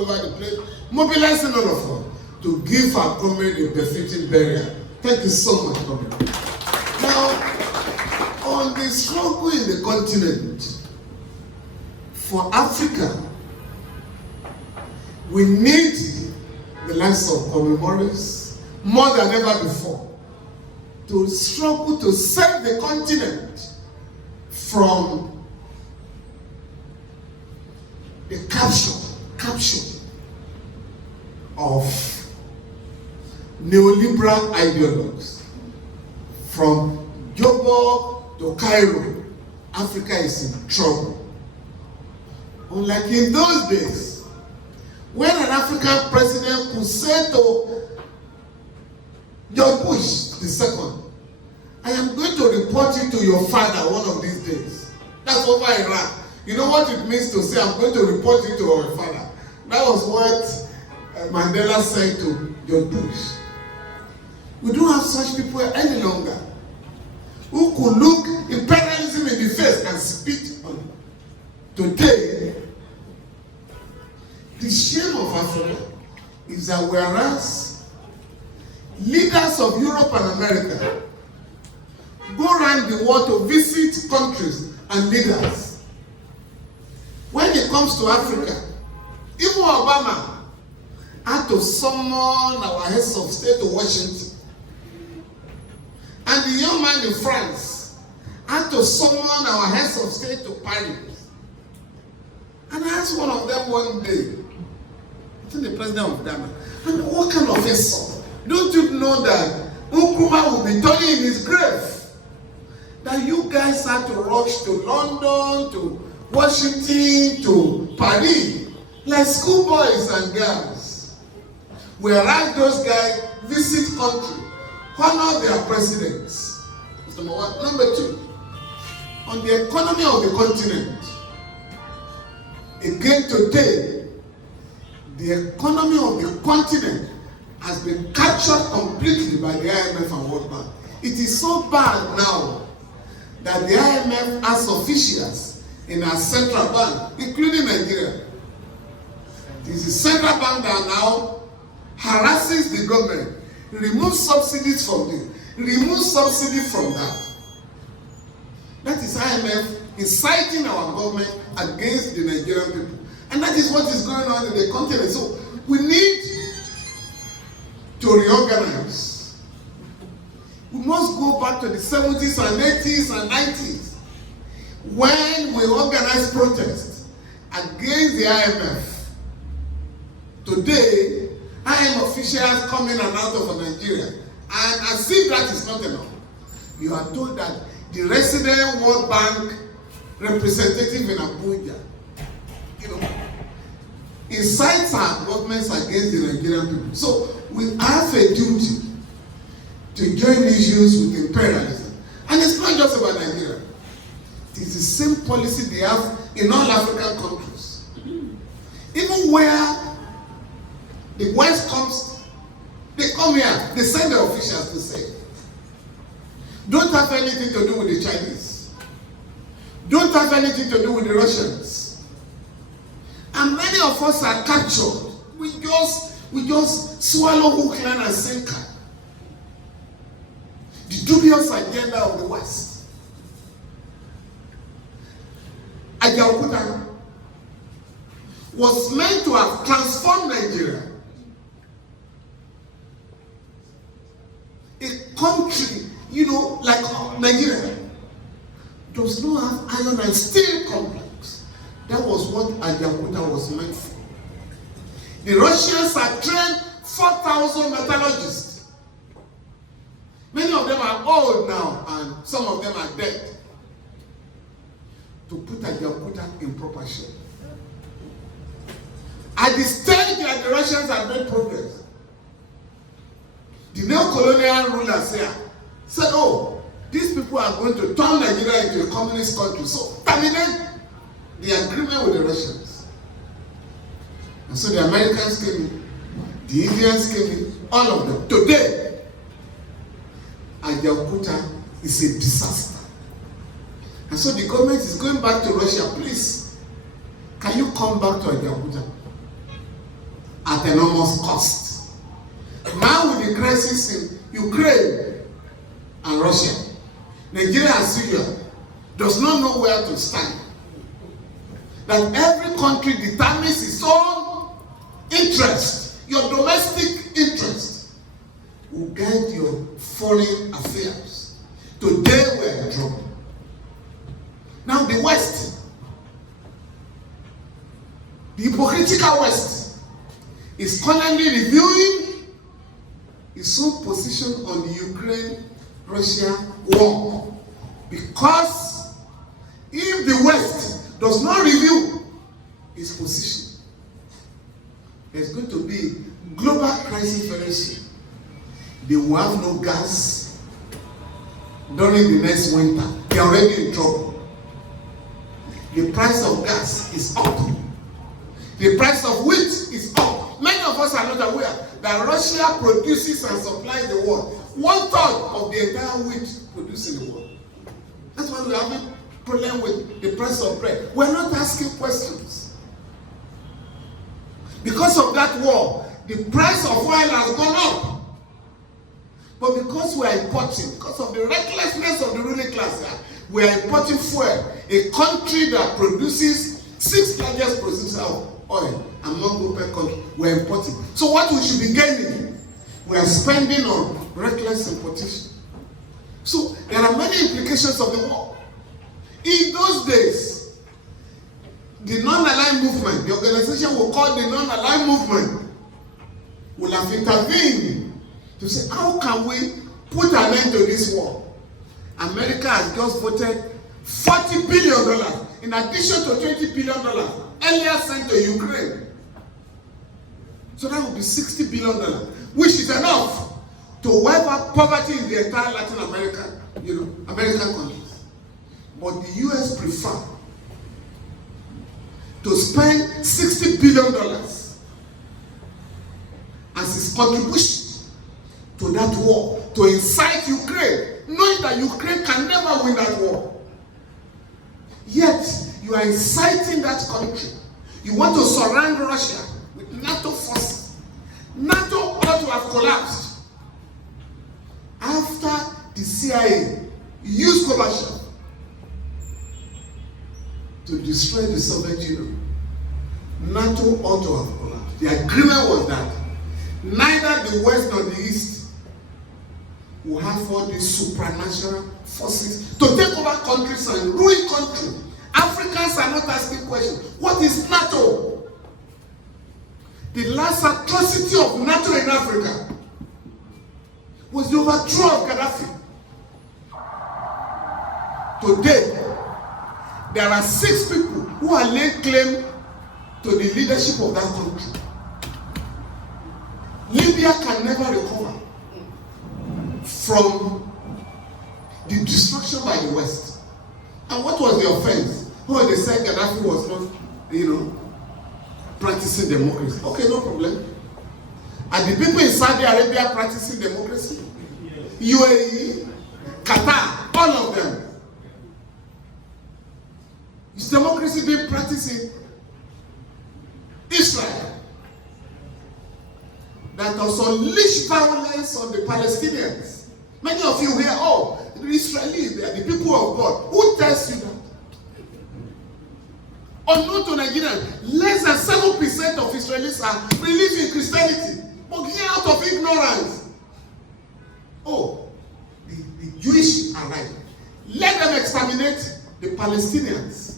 over the place, mobilizing all of us to give our comrade a befitting burial. Thank you so much, comrade. Now, on the struggle in the continent, for Africa, we need the likes of commemorators more than ever before to struggle to save the continent from the capture of neoliberal ideologues. From Joburg to Cairo, Africa is in trouble. Unlike in those days, when an African president could say to George Bush II, I am going to report you to your father one of these days. That's over Iraq. You know what it means to say, I'm going to report you to our father? That was what Mandela said to George Bush. We don't have such people any longer who could look imperialism in the face and spit on it. Today, the shame of Africa is that whereas leaders of Europe and America go around the world to visit countries and leaders, when it comes to Africa, even Obama had to summon our heads of state to Washington. And the young man in France had to summon our heads of state to Paris. And I asked one of them one day, I think the president of Ghana, and what kind of insult? Don't you know that Nkrumah will be turning in his grave? That you guys had to rush to London, to Washington, to Paris, like schoolboys and girls. Whereas those guys visit country, honor their presidents. That's number one. Number two, on the economy of the continent, again today, the economy of the continent has been captured completely by the IMF and World Bank. It is so bad now that the IMF has officials in our central bank, including Nigeria. It is the central bank that now harasses the government, removes subsidies from this, removes subsidy from that. That is IMF inciting our government against the Nigerian people. And that is what is going on in the continent. So we need to reorganize. We must go back to the 70s and 80s and 90s when we organized protests against the IMF. Today, IMF officials come in and out of Nigeria, and as if that is not enough, you are told that the resident World Bank representative in Abuja, incites our governments against the Nigerian people. So we have a duty to join issues with imperialism. And it's not just about Nigeria. It is the same policy they have in all African countries. Even where the West comes, they come here, they send their officials to say, don't have anything to do with the Chinese. Don't have anything to do with the Russians. And many of us are captured. We just swallow hook, line, and sinker. The dubious agenda of the West. Ajaokuta was meant to have transformed Nigeria. A country, like Nigeria, does not have iron and steel complex. That was what Ajaokuta was meant for. The Russians have trained 4,000 metallurgists. Many of them are old now, and some of them are dead. To put Ajaokuta in proper shape. At the stage that the Russians have made progress, the neo-colonial rulers here said, oh, these people are going to turn Nigeria into a communist country, so terminate the agreement with the Russians. And so the Americans came in, the Indians came in, all of them. Today, Ajaokuta is a disaster. And so the government is going back to Russia. Please, can you come back to Ajaokuta? at enormous cost. Now with the crisis in Ukraine and Russia, Nigeria and Syria does not know where to stand. That every country determines its own interest, your domestic interest will guide your foreign affairs. Today we are in trouble. Now the West, the hypocritical West, is constantly reviewing its own position on the Ukraine-Russia war. Because if the West does not review its position, there's going to be global crisis very soon. They will have no gas during the next winter. They are already in trouble. The price of gas is up. The price of wheat is up. Many of us are not aware that Russia produces and supplies the world 1/3 of the entire wheat produced in the world. That's why we have a problem with the price of bread. We're not asking questions. Because of that war, the price of oil has gone up. But because we are importing, because of the recklessness of the ruling class, we are importing fuel. A country that produces 6th largest producer of oil among European countries, we are importing. So what we should be gaining, we are spending on reckless importation. So there are many implications of the war. In those days, the non-aligned movement, the organization we call the non-aligned movement, will have intervened to say, how can we put an end to this war? America has just voted $40 billion in addition to $20 billion earlier sent to Ukraine. So that would be $60 billion, which is enough to wipe out poverty in the entire Latin America, American countries. But the US prefer to spend $60 billion as its contribution to that war, to incite Ukraine, knowing that Ukraine can never win that war. Yet, you are inciting that country. You want to surround Russia with NATO forces. NATO ought to have collapsed after the CIA used Gorbachev to destroy the Soviet Union. NATO ought to have collapsed. The agreement was that neither the West nor the East will have all these supranational forces to take over countries and ruin countries. Africans are not asking questions. What is NATO? The last atrocity of NATO in Africa was the overthrow of Gaddafi. Today, there are 6 people who are laying claim to the leadership of that country. Libya can never recover from the destruction by the West. And what was the offense? Oh, they said Gaddafi was not, practicing democracy. Okay, no problem. And the people in Saudi Arabia practicing democracy? Yes. UAE, Qatar, all of them. Is democracy being practiced in Israel? That also unleashed violence on the Palestinians. Many of you hear, oh, the Israelis, they are the people of God. Who tells you that? Unknown to Nigerians, less than 7% of Israelis believe in Christianity. But here out of ignorance. Oh, the Jewish are right. Let them exterminate the Palestinians.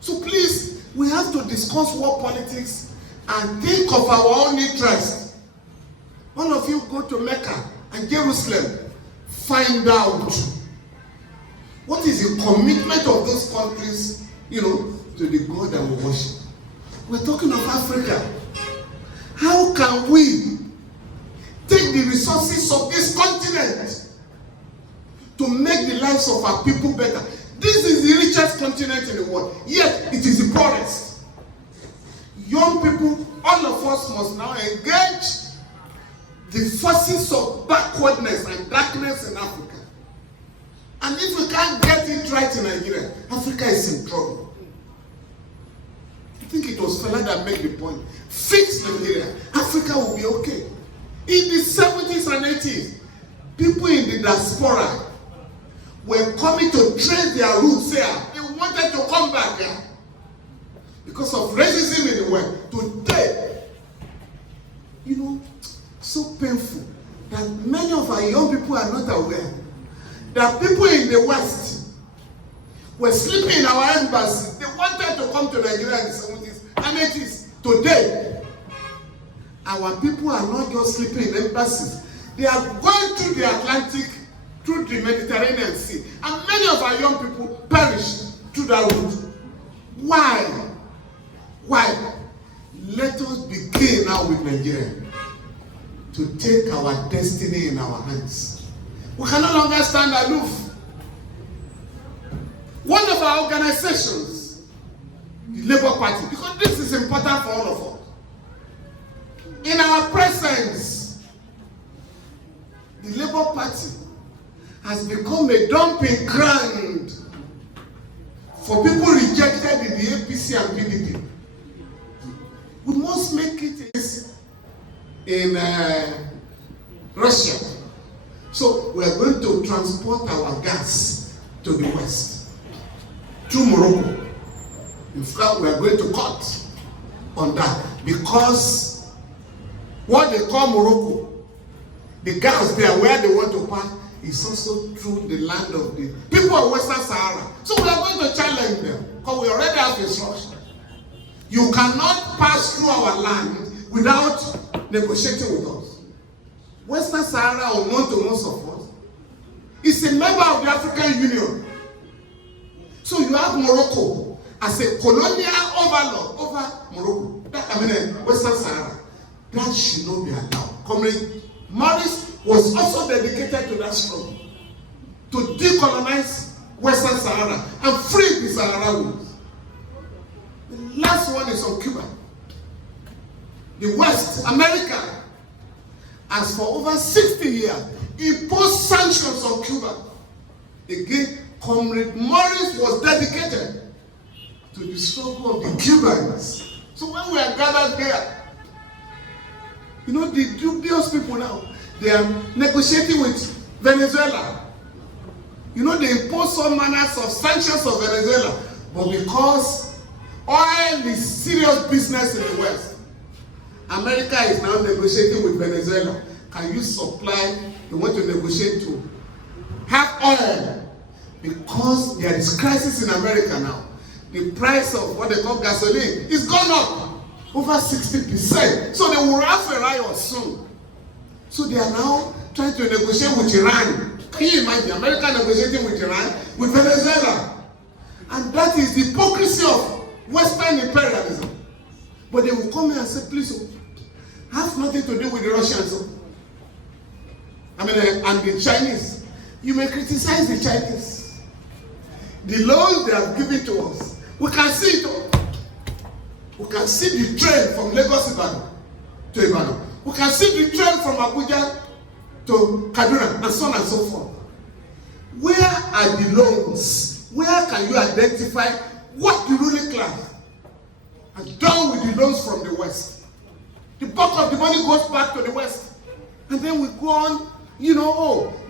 So please, we have to discuss war politics and think of our own interest. All of you go to Mecca and Jerusalem. Find out what is the commitment of those countries, to the God that we worship. We're talking of Africa. How can we take the resources of this continent to make the lives of our people better? This is the richest continent in the world, yet it is the poorest. Young people, all of us must now engage the forces of backwardness and darkness in Africa. And if we can't get it right in Nigeria, Africa is in trouble. think it was Fela that made the point. Fix Nigeria, Africa will be okay. In the 70s and 80s, people in the diaspora were coming to trace their roots here. They wanted to come back here because of racism in the West. Today, so painful that many of our young people are not aware that people in the West were sleeping in our embassies. They wanted to come to Nigeria in the 70s and 80s. Today, our people are not just sleeping in embassies. They are going through the Atlantic, through the Mediterranean Sea. And many of our young people perished through that route. Why? Why? Let us begin now with Nigeria to take our destiny in our hands. We can no longer stand aloof. One of our organizations, the Labour Party, because this is important for all of us. In our presence, the Labour Party has become a dumping ground for people rejected in the APC and PDP. We must make it in Russia. So we are going to transport our gas to the West through Morocco. In fact, we are going to cut on that because what they call Morocco, the gas there where they want to park is also through the land of the people of Western Sahara. So we are going to challenge them because we already have instruction. You cannot pass through our land without negotiating with us. Western Sahara, unknown to most of us, is a member of the African Union. So you have Morocco as a colonial overlord over Morocco. Western Sahara. That should not be allowed. Comrade Morris was also dedicated to that struggle to decolonize Western Sahara and free the Sahrawis. The last one is on Cuba. The West, America, has for over 60 years imposed sanctions on Cuba. Again, Comrade Morris was dedicated to the struggle of the Cubans. So when we are gathered there, the dubious people now, they are negotiating with Venezuela. They impose some manners of sanctions on Venezuela. But because oil is serious business in the West, America is now negotiating with Venezuela. Can you supply? They want to negotiate to have oil. Because there is crisis in America now. The price of what they call gasoline is gone up over 60%. So they will have a riot soon. So they are now trying to negotiate with Iran. Can you imagine America negotiating with Iran, with Venezuela? And that is the hypocrisy of Western imperialism. But they will come here and say, please, have nothing to do with the Russians. And the Chinese. You may criticize the Chinese. The loans they have given to us, we can see it. We can see the train from Lagos to Ibadan. We can see the train from Abuja to Kaduna, and so on and so forth. Where are the loans? Where can you identify what the ruling class has done with the loans from the West? The bulk of the money goes back to the West. And then we go on,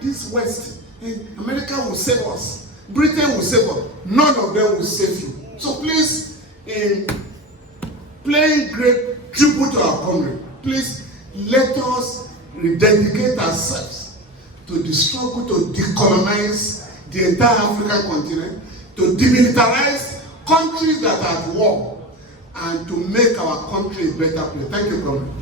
this West, and America will save us. Britain will save us. None of them will save you. So please, in paying great tribute to our country, please let us rededicate ourselves to the struggle to decolonize the entire African continent, to demilitarize countries that are at war, and to make our country a better place. Thank you, Governor.